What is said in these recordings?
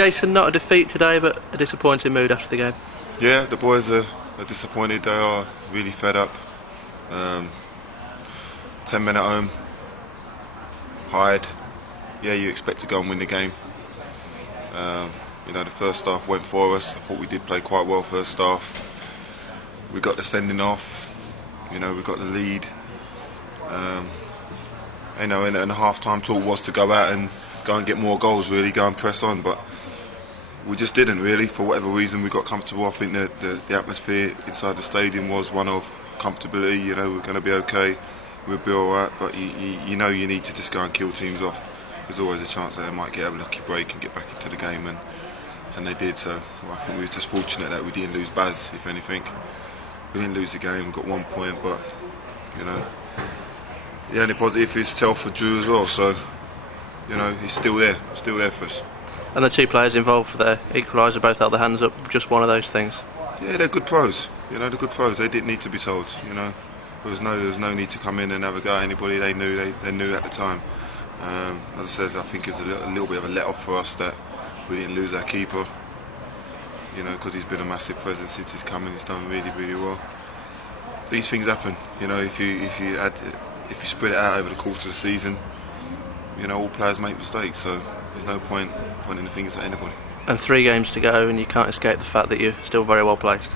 Jason, not a defeat today, but a disappointing mood after the game. Yeah, the boys are disappointed. They are really fed up. 10 men at home. Hyde. Yeah, you expect to go and win the game. The first half went for us. I thought we did play quite well first half. We got the sending off. We got the lead. And the half-time talk was to go out and go and get more goals, really, go and press on, but we just didn't really. For whatever reason, we got comfortable. I think that the atmosphere inside the stadium was one of comfortability. We're going to be okay, we'll be alright, but you need to just go and kill teams off. There's always a chance that they might get a lucky break and get back into the game, and they did. So I think we were just fortunate that we didn't lose Baz. If anything, we didn't lose the game, we got 1 point, but the only positive is Telford drew as well, so he's still there for us. And the two players involved for their equaliser both held their hands up, just one of those things. Yeah, they're good pros. They're good pros. They didn't need to be told. There was no need to come in and have a go at anybody. They knew at the time. As I said, I think it's a little bit of a let-off for us that we didn't lose our keeper. Because he's been a massive presence since he's come in. He's done really, really well. These things happen. If you spread it out over the course of the season, all players make mistakes. So there's no point pointing the fingers at anybody. And 3 games to go, and you can't escape the fact that you're still very well placed.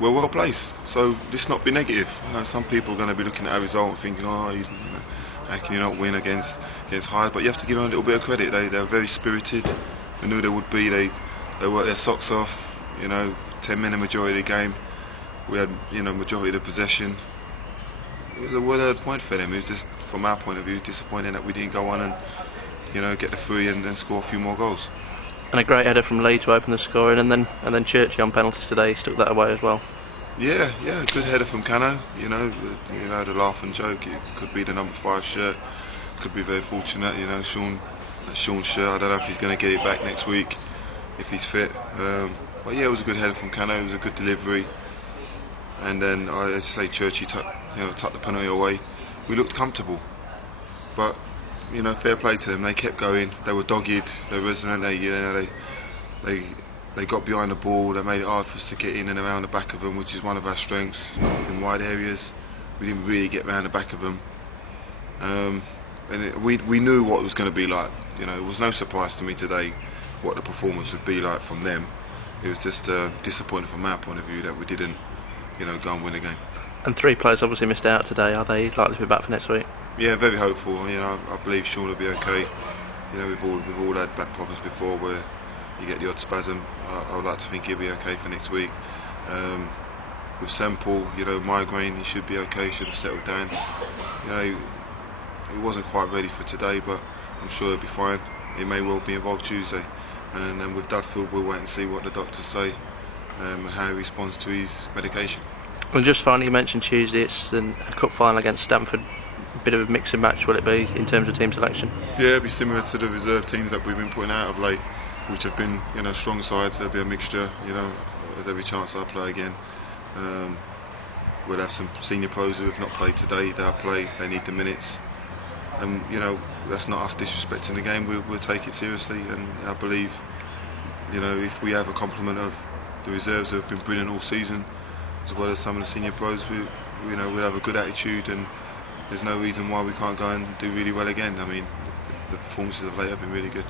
We're well placed, so let's not be negative. Some people are going to be looking at our result and thinking, how can you not win against Hyde? But you have to give them a little bit of credit. They're very spirited. They knew they would be. They worked their socks off. 10 men a majority of the game. We had majority of the possession. It was a well-earned point for them. It was just, from our point of view, disappointing that we didn't go on and get the 3 and then score a few more goals. And a great header from Lee to open the scoring, and then Churchy on penalties today, he stuck that away as well. Yeah, good header from Cano. The laugh and joke. It could be the number 5 shirt. Could be very fortunate. Sean's shirt. I don't know if he's going to get it back next week if he's fit. But yeah, it was a good header from Cano. It was a good delivery. And then, as I say, Churchy tucked the penalty away. We looked comfortable, but fair play to them. They kept going. They were dogged. They were resilient. They got behind the ball. They made it hard for us to get in and around the back of them, which is one of our strengths in wide areas. We didn't really get round the back of them, we knew what it was going to be like. It was no surprise to me today what the performance would be like from them. It was just disappointing from our point of view that we didn't go and win the game. And 3 players obviously missed out today. Are they likely to be back for next week? Yeah, very hopeful. I believe Sean will be okay. We've all had back problems before where you get the odd spasm. I would like to think he'll be okay for next week. With Semple, migraine, he should be okay. He should have settled down. He wasn't quite ready for today, but I'm sure he'll be fine. He may well be involved Tuesday. And then with Dudfield, we'll wait and see what the doctors say and how he responds to his medication. And just finally, you mentioned Tuesday, it's a cup final against Stamford. A bit of a mix and match, will it be, in terms of team selection? Yeah, it'll be similar to the reserve teams that we've been putting out of late, which have been strong sides. There'll be a mixture. There's every chance I'll play again. We'll have some senior pros who have not played today. They'll play. They need the minutes. And that's not us disrespecting the game. We'll take it seriously, and I believe if we have a complement of the reserves who have been brilliant all season, as well as some of the senior pros, we'll have a good attitude, and there's no reason why we can't go and do really well again. I mean, the performances of late have been really good.